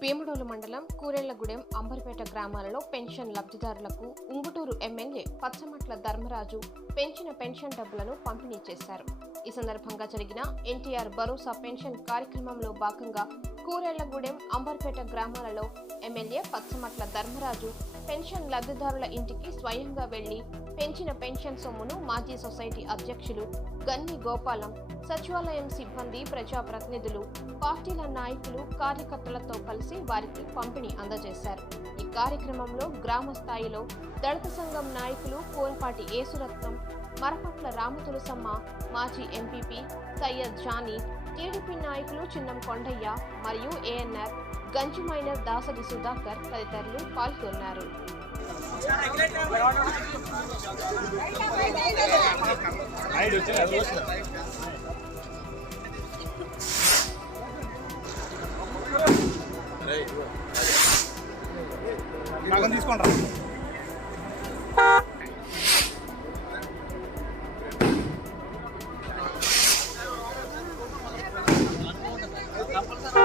భీమడోలు మండలం కూరెళ్ళగూడెం అంబర్పేట గ్రామాలలో పెన్షన్ లబ్ధిదారులకు ఉంగుటూరు ఎమ్మెల్యే పచ్చమట్ల ధర్మరాజు పెంచిన పెన్షన్ డబ్బులను పంపిణీ చేశారు. ఈ సందర్భంగా జరిగిన ఎన్టీఆర్ భరోసా పెన్షన్ కార్యక్రమంలో భాగంగా కూరెళ్ళగూడెం అంబర్పేట గ్రామాలలో ఎమ్మెల్యే పచ్చమట్ల ధర్మరాజు. పెన్షన్ లబ్ధిదారుల ఇంటికి స్వయంగా వెళ్ళి పెంచిన పెన్షన్ సొమ్మును మాజీ సొసైటీ అధ్యక్షులు గన్ని గోపాలం సచివాలయం సిబ్బంది ప్రజాప్రతినిధులు పార్టీల నాయకులు కార్యకర్తలతో కలిసి వారికి పంపిణీ అందజేశారు. ఈ కార్యక్రమంలో గ్రామ స్థాయిలో దళిత సంఘం నాయకులు కోల్పాటి యేసురత్నం మరపట్ల రామతులసమ్మ మాజీ ఎంపీపీ సయ్యద్ జానీ టీడీపీ నాయకులు చిన్నం కొండయ్య మరియు ఏఎన్ఆర్ గంజి మైనర్ దాసరి సుధాకర్ తదితరులు పాల్గొన్నారు తీసుకోండి 사람.